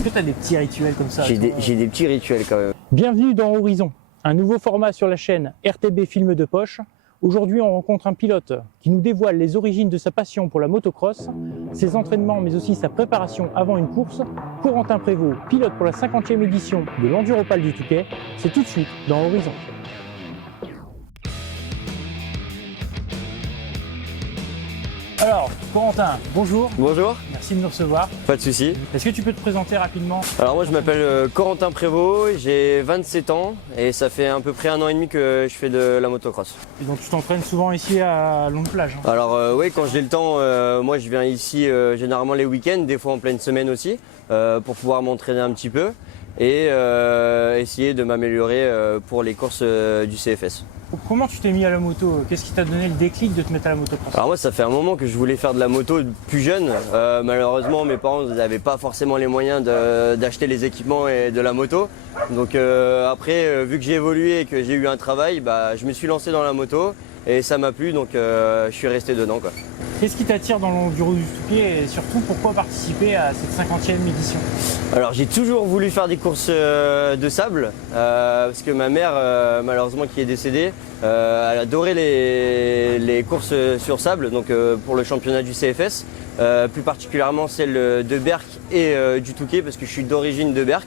Est-ce que tu as des petits rituels comme ça? J'ai des petits rituels quand même. Bienvenue dans Horizon, un nouveau format sur la chaîne RTB Film de Poche. Aujourd'hui, on rencontre un pilote qui nous dévoile les origines de sa passion pour la motocross, ses entraînements, mais aussi sa préparation avant une course. Corentin Prévost, pilote pour la 50e édition de l'Enduropal du Touquet. C'est tout de suite dans Horizon. Alors, Corentin, bonjour. Bonjour. Merci de nous recevoir. Pas de souci. Est-ce que tu peux te présenter rapidement? Alors moi je m'appelle Corentin Prévost, j'ai 27 ans et ça fait à peu près 1 an et demi que je fais de la motocross. Et donc tu t'entraînes souvent ici à Longue Plage, hein? Alors oui, quand j'ai le temps, moi je viens ici généralement les week-ends, des fois en pleine semaine aussi, pour pouvoir m'entraîner un petit peu et essayer de m'améliorer pour les courses du CFS. Comment tu t'es mis à la moto? Qu'est-ce qui t'a donné le déclic de te mettre à la motocross? Alors moi ça fait un moment que je voulais faire de la moto plus jeune. Malheureusement mes parents n'avaient pas forcément les moyens d'acheter les équipements et de la moto. Donc après vu que j'ai évolué et que j'ai eu un travail, je me suis lancé dans la moto et ça m'a plu donc je suis resté dedans, quoi. Qu'est-ce qui t'attire dans l'enduro du Touquet et surtout pourquoi participer à cette 50e édition? Alors j'ai toujours voulu faire des courses de sable parce que ma mère malheureusement qui est décédée, elle adorait les courses sur sable, donc pour le championnat du CFS, plus particulièrement celle de Berck et du Touquet parce que je suis d'origine de Berck.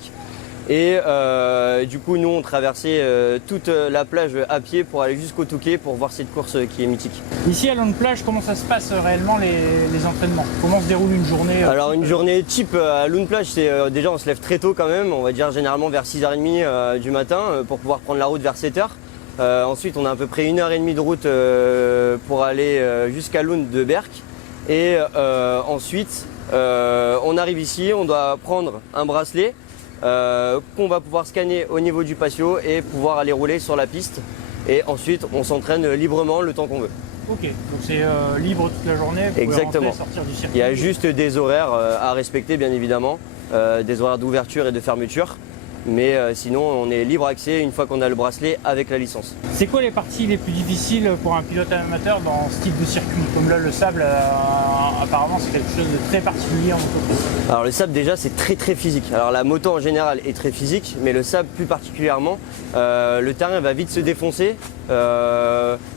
Et du coup nous on traversait toute la plage à pied pour aller jusqu'au Touquet pour voir cette course qui est mythique. Ici à Longue Plage, comment ça se passe réellement les entraînements? Comment se déroule une journée? Alors une journée type à Longue Plage, c'est déjà on se lève très tôt quand même, on va dire généralement vers 6h30 du matin pour pouvoir prendre la route vers 7h. Ensuite on a à peu près 1h30 de route pour aller jusqu'à Lund de Berck. Et ensuite on arrive ici, on doit prendre un bracelet qu'on va pouvoir scanner au niveau du patio et pouvoir aller rouler sur la piste. Et ensuite, on s'entraîne librement le temps qu'on veut. Ok, donc c'est libre toute la journée pour exactement. Rentrer, sortir du circuit. Il y a juste des horaires à respecter, bien évidemment, des horaires d'ouverture et de fermeture. Mais sinon, on est libre accès une fois qu'on a le bracelet avec la licence. C'est quoi les parties les plus difficiles pour un pilote amateur dans ce type de circuit? Comme là, le sable, apparemment, c'est quelque chose de très particulier en moto. Alors le sable, déjà, c'est très physique. Alors la moto en général est très physique, mais le sable plus particulièrement. Le terrain va vite se défoncer.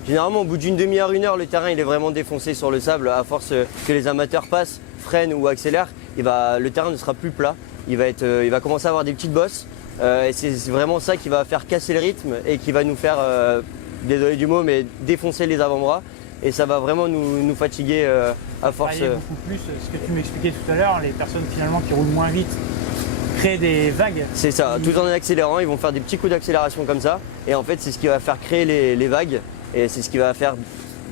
Généralement, au bout d'une demi-heure, 1 heure, le terrain il est vraiment défoncé sur le sable. À force que les amateurs passent, freinent ou accélèrent, le terrain ne sera plus plat. Il va commencer à avoir des petites bosses. Et c'est vraiment ça qui va faire casser le rythme et qui va nous faire, désolé du mot, mais défoncer les avant-bras. Et ça va vraiment nous fatiguer à force. Beaucoup plus, ce que tu m'expliquais tout à l'heure, les personnes finalement qui roulent moins vite créent des vagues. C'est ça, tout en accélérant, ils vont faire des petits coups d'accélération comme ça. Et en fait, c'est ce qui va faire créer les vagues et c'est ce qui va faire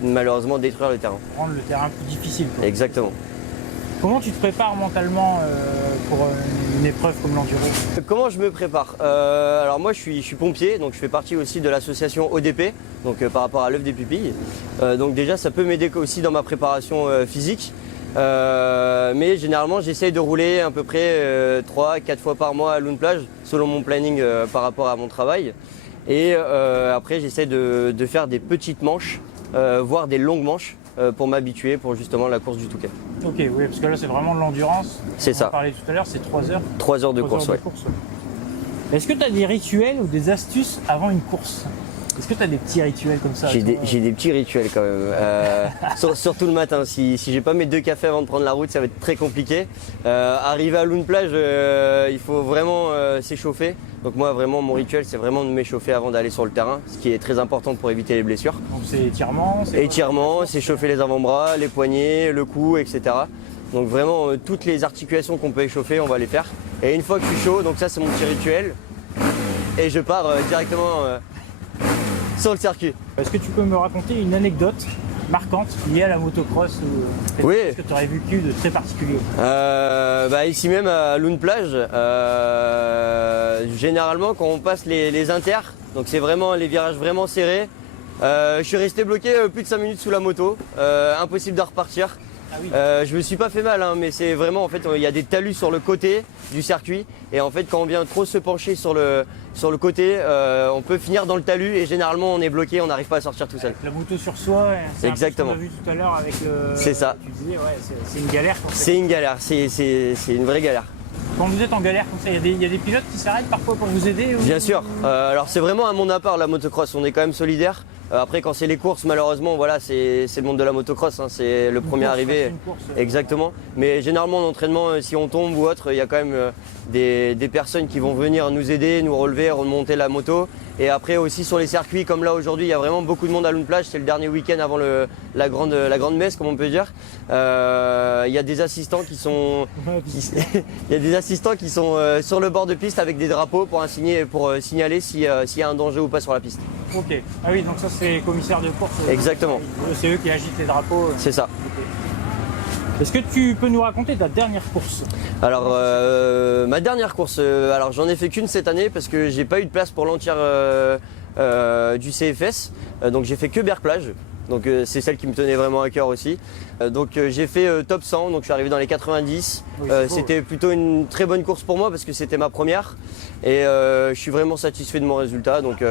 malheureusement détruire le terrain. Rendre le terrain plus difficile, quoi. Exactement. Comment tu te prépares mentalement pour une épreuve comme l'enduro? Comment je me prépare? Alors moi je suis pompier, donc je fais partie aussi de l'association ODP, donc par rapport à l'œuvre des pupilles. Donc déjà ça peut m'aider aussi dans ma préparation physique. Mais généralement j'essaye de rouler à peu près 3-4 fois par mois à Longue Plage, selon mon planning par rapport à mon travail. Et après j'essaie de faire des petites manches, voire des longues manches. Pour m'habituer pour justement la course du Touquet. Ok, oui, parce que là c'est vraiment de l'endurance. C'est ça. On en parlait tout à l'heure, c'est 3 heures. 3 heures de course, ouais. Est-ce que tu as des rituels ou des astuces avant une course? Est-ce que tu as des petits rituels comme ça? J'ai des petits rituels quand même. Surtout le matin. Si j'ai pas mes 2 cafés avant de prendre la route, ça va être très compliqué. Arriver à Longue Plage, il faut vraiment s'échauffer. Donc moi vraiment mon rituel c'est vraiment de m'échauffer avant d'aller sur le terrain, ce qui est très important pour éviter les blessures. Donc c'est étirement? Étirement, s'échauffer les avant-bras, les poignets, le cou, etc. Donc vraiment toutes les articulations qu'on peut échauffer, on va les faire. Et une fois que je suis chaud, donc ça c'est mon petit rituel. Et je pars directement sur le circuit. Est-ce que tu peux me raconter une anecdote marquante liée à la motocross ou oui. ce que tu aurais vécu de très particulier? Ici même à Longue Plage, généralement quand on passe les inters, donc c'est vraiment les virages vraiment serrés, je suis resté bloqué plus de 5 minutes sous la moto, impossible de repartir. Ah oui. Je me suis pas fait mal, hein, mais c'est vraiment en fait il y a des talus sur le côté du circuit et en fait quand on vient trop se pencher sur le côté, on peut finir dans le talus et généralement on est bloqué, on n'arrive pas à sortir tout seul. Avec la moto sur soi, c'est exactement. Un peu ce qu'on a vu tout à l'heure avec le. C'est ça. Tu disais ouais, c'est une galère. C'est une galère, c'est une vraie galère. Quand vous êtes en galère comme ça, il y a des pilotes qui s'arrêtent parfois pour vous aider ou... Bien sûr. Alors c'est vraiment un monde à part la motocross, on est quand même solidaires. Après quand c'est les courses, malheureusement voilà, c'est le monde de la motocross, hein. C'est le premier arrivé. Exactement. Mais généralement en entraînement, si on tombe ou autre, il y a quand même des personnes qui vont venir nous aider, nous relever, remonter la moto. Et après aussi sur les circuits, comme là aujourd'hui, il y a vraiment beaucoup de monde à Lune Plage. C'est le dernier week-end avant la grande messe, comme on peut dire. Il y a des assistants qui sont, il y a des assistants qui sont sur le bord de piste avec des drapeaux pour signaler s'il y a un danger ou pas sur la piste. Ok. Ah oui, donc ça c'est commissaire de course. Exactement. C'est eux qui agitent les drapeaux. C'est ça. Okay. Est-ce que tu peux nous raconter ta dernière course? Alors ma dernière course, alors j'en ai fait qu'une cette année parce que j'ai pas eu de place pour l'entière du CFS, donc j'ai fait que Berck-Plage. Donc c'est celle qui me tenait vraiment à cœur aussi. Donc j'ai fait top 100, donc je suis arrivé dans les 90. Oui, c'était plutôt une très bonne course pour moi parce que c'était ma première et je suis vraiment satisfait de mon résultat, donc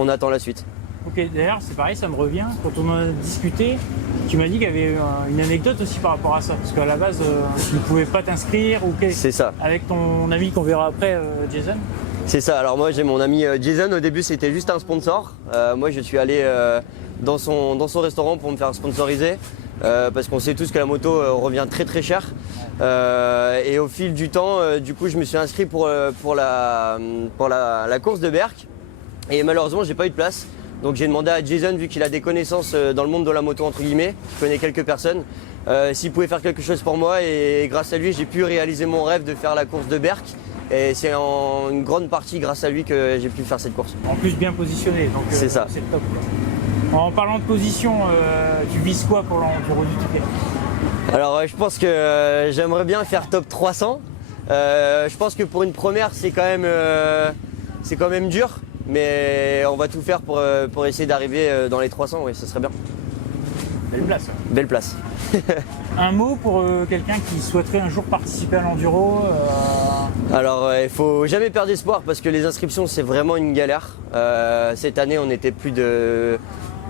on attend la suite. Ok, d'ailleurs c'est pareil, ça me revient, quand on en a discuté, tu m'as dit qu'il y avait une anecdote aussi par rapport à ça, parce qu'à la base tu ne pouvais pas t'inscrire ou C'est ça. Avec ton ami qu'on verra après, Jason. C'est ça, alors moi j'ai mon ami Jason, au début c'était juste un sponsor. Moi je suis allé dans son restaurant pour me faire sponsoriser, parce qu'on sait tous que la moto revient très très cher. Et au fil du temps, du coup je me suis inscrit pour la course de Berck, et malheureusement j'ai pas eu de place. Donc j'ai demandé à Jason, vu qu'il a des connaissances dans le monde de la moto entre guillemets, qu'il connaît quelques personnes, s'il pouvait faire quelque chose pour moi, et grâce à lui j'ai pu réaliser mon rêve de faire la course de Berck. Et c'est en une grande partie grâce à lui que j'ai pu faire cette course. En plus bien positionné, donc c'est ça. C'est le top. En parlant de position, tu vises quoi pour l'enduro du ticket? Alors je pense que j'aimerais bien faire top 300. Je pense que pour une première c'est quand même dur. Mais on va tout faire pour essayer d'arriver dans les 300, oui, ça serait bien. Belle place. Belle place. Un mot pour quelqu'un qui souhaiterait un jour participer à l'enduro Alors il faut jamais perdre espoir parce que les inscriptions c'est vraiment une galère. Cette année on était plus de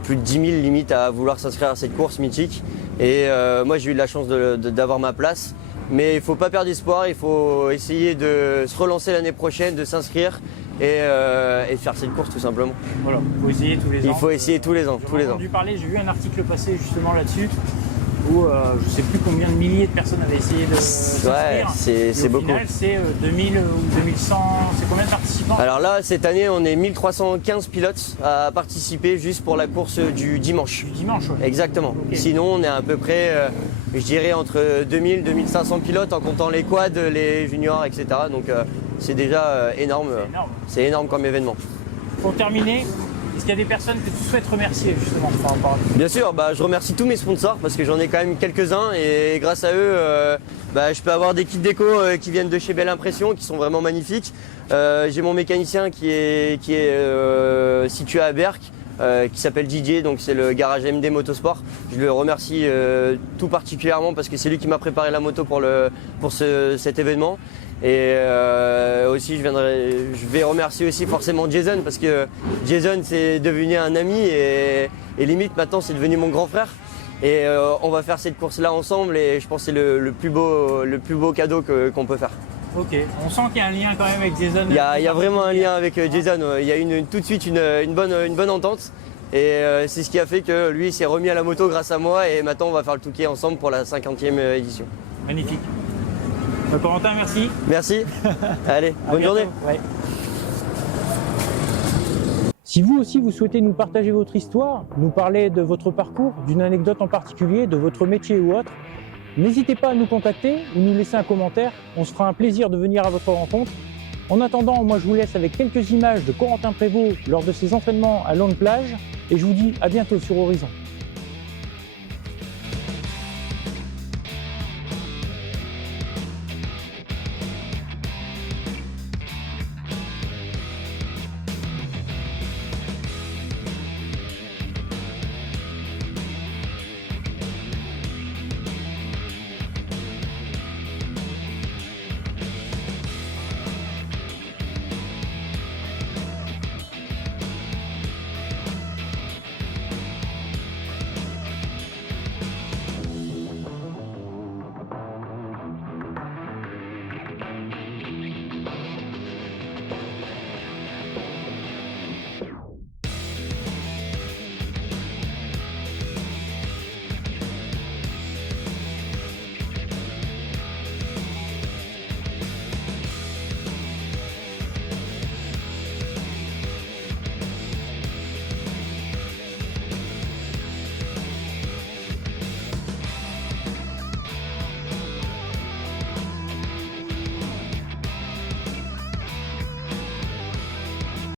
10 000 limite à vouloir s'inscrire à cette course mythique. Et moi j'ai eu de la chance d'avoir ma place. Mais il ne faut pas perdre espoir, il faut essayer de se relancer l'année prochaine, de s'inscrire et faire cette course tout simplement. Voilà, il faut essayer tous les ans. Il faut essayer tous les ans. J'ai entendu parler, j'ai vu un article passer justement là-dessus où je ne sais plus combien de milliers de personnes avaient essayé de s'inscrire. Ouais, c'est beaucoup. Au final, c'est 2000 ou 2100, c'est combien de participants? Alors là, cette année, on est 1315 pilotes à participer juste pour la course du dimanche. Du dimanche, ouais. Exactement. Okay. Sinon, on est à peu près, je dirais, entre 2000 et 2500 pilotes en comptant les quads, les juniors, etc. Donc c'est déjà énorme. C'est énorme comme événement. Pour terminer, est-ce qu'il y a des personnes que tu souhaites remercier justement par rapport à ça? Bien sûr, je remercie tous mes sponsors parce que j'en ai quand même quelques-uns et grâce à eux, je peux avoir des kits déco qui viennent de chez Belle Impression qui sont vraiment magnifiques. J'ai mon mécanicien qui est situé à Berck, qui s'appelle Didier, donc c'est le garage MD Motosport. Je le remercie tout particulièrement parce que c'est lui qui m'a préparé la moto pour cet événement. Et aussi je vais remercier aussi forcément Jason parce que Jason c'est devenu un ami et limite maintenant c'est devenu mon grand frère. Et on va faire cette course là ensemble et je pense que c'est le plus beau cadeau qu'on peut faire. Ok, on sent qu'il y a un lien quand même avec Jason. Il y a vraiment un lien avec Jason, il y a tout de suite une bonne entente. Et c'est ce qui a fait que lui s'est remis à la moto grâce à moi et maintenant on va faire le Touquet ensemble pour la 50e édition. Magnifique. Corentin, merci. Merci. Allez, bonne journée. Ouais. Si vous aussi vous souhaitez nous partager votre histoire, nous parler de votre parcours, d'une anecdote en particulier, de votre métier ou autre, n'hésitez pas à nous contacter ou nous laisser un commentaire, on se fera un plaisir de venir à votre rencontre. En attendant, moi je vous laisse avec quelques images de Corentin Prévost lors de ses entraînements à Lune Plage et je vous dis à bientôt sur Horizon.